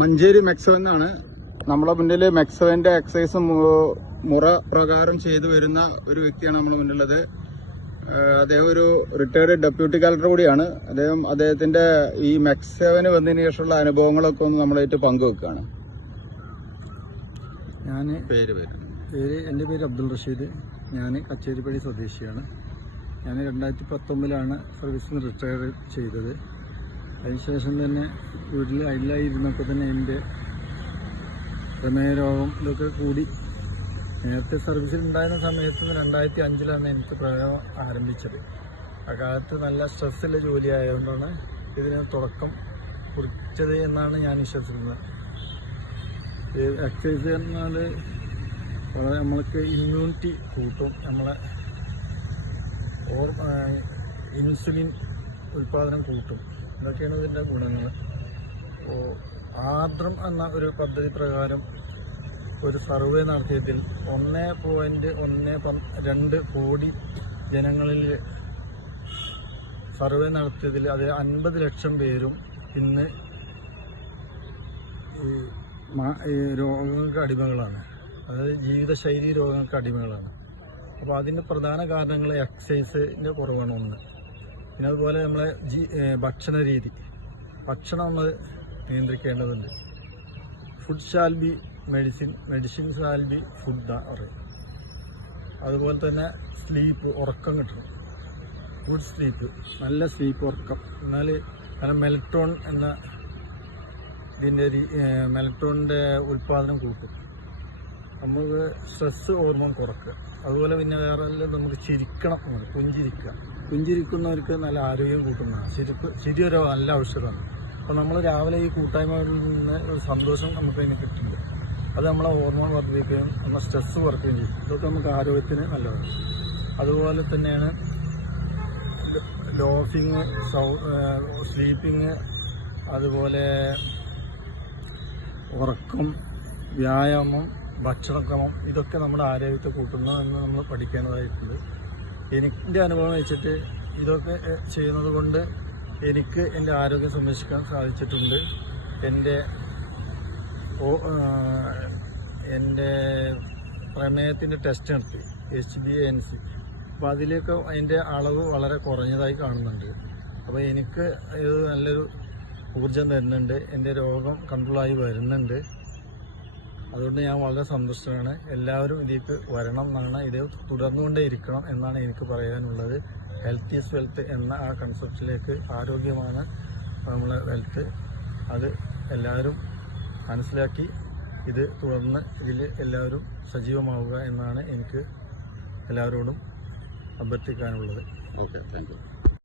മഞ്ചേരി മെക്സോ എന്നാണ് നമ്മളെ മുന്നിൽ. മെക്സോന്റെ എക്സസൈസ് മുറ പ്രകാരം ചെയ്തു വരുന്ന ഒരു വ്യക്തിയാണ് നമ്മുടെ മുന്നിലുള്ളത്. അദ്ദേഹം ഒരു റിട്ടയർഡ് ഡെപ്യൂട്ടി കളക്ടർ കൂടിയാണ്. അദ്ദേഹത്തിന്റെ ഈ മെക്സോന് വന്നതിന് ശേഷമുള്ള അനുഭവങ്ങളൊക്കെ ഒന്ന് നമ്മളായിട്ട് പങ്കുവെക്കുകയാണ്. എൻ്റെ പേര് അബ്ദുൾ റഷീദ്. ഞാൻ കച്ചേരിപ്പടി സ്വദേശിയാണ്. ഞാൻ 2019 സർവീസിൽ നിന്ന് റിട്ടയർ ചെയ്തത്. അതിനുശേഷം തന്നെ വീട്ടിൽ അയിലായിരുന്നപ്പോൾ തന്നെ എൻ്റെ പ്രമേയ രോഗം ഇതൊക്കെ കൂടി. നേരത്തെ സർവീസിൽ ഉണ്ടായിരുന്ന സമയത്ത് 2005 എനിക്ക് പ്രമേയം ആരംഭിച്ചത്. ആ കാലത്ത് നല്ല സ്ട്രെസ്സുള്ള ജോലി ആയതുകൊണ്ടാണ് ഇതിന് തുടക്കം കുറിച്ചത് എന്നാണ് ഞാൻ വിശ്വസിക്കുന്നത്. എക്സസൈസ് എന്നാൽ വളരെ നമ്മൾക്ക് ഇമ്മ്യൂണിറ്റി കൂട്ടും, നമ്മളെ ഇൻസുലിൻ ഉൽപ്പാദനം കൂട്ടും. ഇതൊക്കെയാണ് ഇതിൻ്റെ ഗുണങ്ങൾ. അപ്പോൾ ആർദ്രം എന്ന ഒരു പദ്ധതി പ്രകാരം ഒരു സർവേ നടത്തിയതിൽ 1.12 കോടി ജനങ്ങളിൽ സർവേ നടത്തിയതിൽ അത് 50 ലക്ഷം പേരും ഇന്ന് ഈ രോഗങ്ങൾക്ക് അടിമകളാണ്. അതായത് ജീവിതശൈലി രോഗങ്ങൾക്ക് അടിമകളാണ്. അപ്പോൾ അതിൻ്റെ പ്രധാന കാരണങ്ങൾ എക്സസൈസിൻ്റെ കുറവാണ് ഒന്ന്. പിന്നെ അതുപോലെ നമ്മളെ ഭക്ഷണ രീതി, ഭക്ഷണം നമ്മൾ നിയന്ത്രിക്കേണ്ടതുണ്ട്. Food shall be medicine, medicine shall be food പറയും. അതുപോലെ തന്നെ സ്ലീപ്പ്, ഉറക്കം കിട്ടണം. ഗുഡ് സ്ലീപ്പ്, നല്ല സ്ലീപ്പ്, ഉറക്കം. എന്നാൽ മെലറ്റോൺ എന്ന മെലറ്റോണിൻ്റെ ഉൽപ്പാദനം കൂട്ടും. നമുക്ക് സ്ട്രെസ് ഹോർമോൺ കുറക്കുക. അതുപോലെ പിന്നെ വേറെ നമുക്ക് ചിരിക്കണം, പുഞ്ചിരിക്കുന്നവർക്ക് നല്ല ആരോഗ്യം കൂട്ടുന്നതാണ്. ചിരി ഒരു നല്ല ഔഷധമാണ്. അപ്പോൾ നമ്മൾ രാവിലെ ഈ കൂട്ടായ്മകളിൽ നിന്ന് ഒരു സന്തോഷം നമുക്ക് അതിന് കിട്ടുന്നുണ്ട്. അത് നമ്മളെ ഹോർമോൺ വർദ്ധിക്കുകയും നമ്മളെ സ്ട്രെസ് കുറയ്ക്കുകയും ചെയ്യും. ഇതൊക്കെ നമുക്ക് ആരോഗ്യത്തിന് നല്ലതാണ്. അതുപോലെ തന്നെയാണ് ലോഫിങ്, സ്ലീപ്പിങ്, അതുപോലെ ഉറക്കം, വ്യായാമം, ഭക്ഷണക്രമം, ഇതൊക്കെ നമ്മുടെ ആരോഗ്യത്തെ കൂട്ടുന്നതെന്ന് നമ്മൾ പഠിക്കേണ്ടതായിട്ടുണ്ട്. എൻ്റെ അനുഭവം വെച്ചിട്ട് ഇതൊക്കെ ചെയ്യുന്നത് കൊണ്ട് എനിക്ക് എൻ്റെ ആരോഗ്യം സംരക്ഷിക്കാൻ സാധിച്ചിട്ടുണ്ട്. എൻ്റെ പ്രമേയത്തിൻ്റെ ടെസ്റ്റ് നടത്തി, HbA1c. അപ്പോൾ അതിലേക്ക് അതിൻ്റെ അളവ് വളരെ കുറഞ്ഞതായി കാണുന്നുണ്ട്. അപ്പോൾ എനിക്ക് ഇത് നല്ലൊരു ഊർജം തരുന്നുണ്ട്. എൻ്റെ രോഗം കൺട്രോളായി വരുന്നുണ്ട്. അതുകൊണ്ട് ഞാൻ വളരെ സന്തുഷ്ടനാണ്. എല്ലാവരും ഇതിലേക്ക് വരണം എന്നാണ്, ഇത് തുടർന്നുകൊണ്ടേ ഇരിക്കണം എന്നാണ് എനിക്ക് പറയാനുള്ളത്. ഹെൽത്ത് ഈസ് വെൽത്ത് എന്ന ആ കൺസെപ്റ്റിലേക്ക്, ആരോഗ്യമാണ് നമ്മളെ വെൽത്ത്, അത് എല്ലാവരും മനസ്സിലാക്കി ഇത് തുടർന്ന് ഇതിൽ എല്ലാവരും സജീവമാവുക എന്നാണ് എനിക്ക് എല്ലാവരോടും അഭ്യർത്ഥിക്കാനുള്ളത്. Okay, thank you.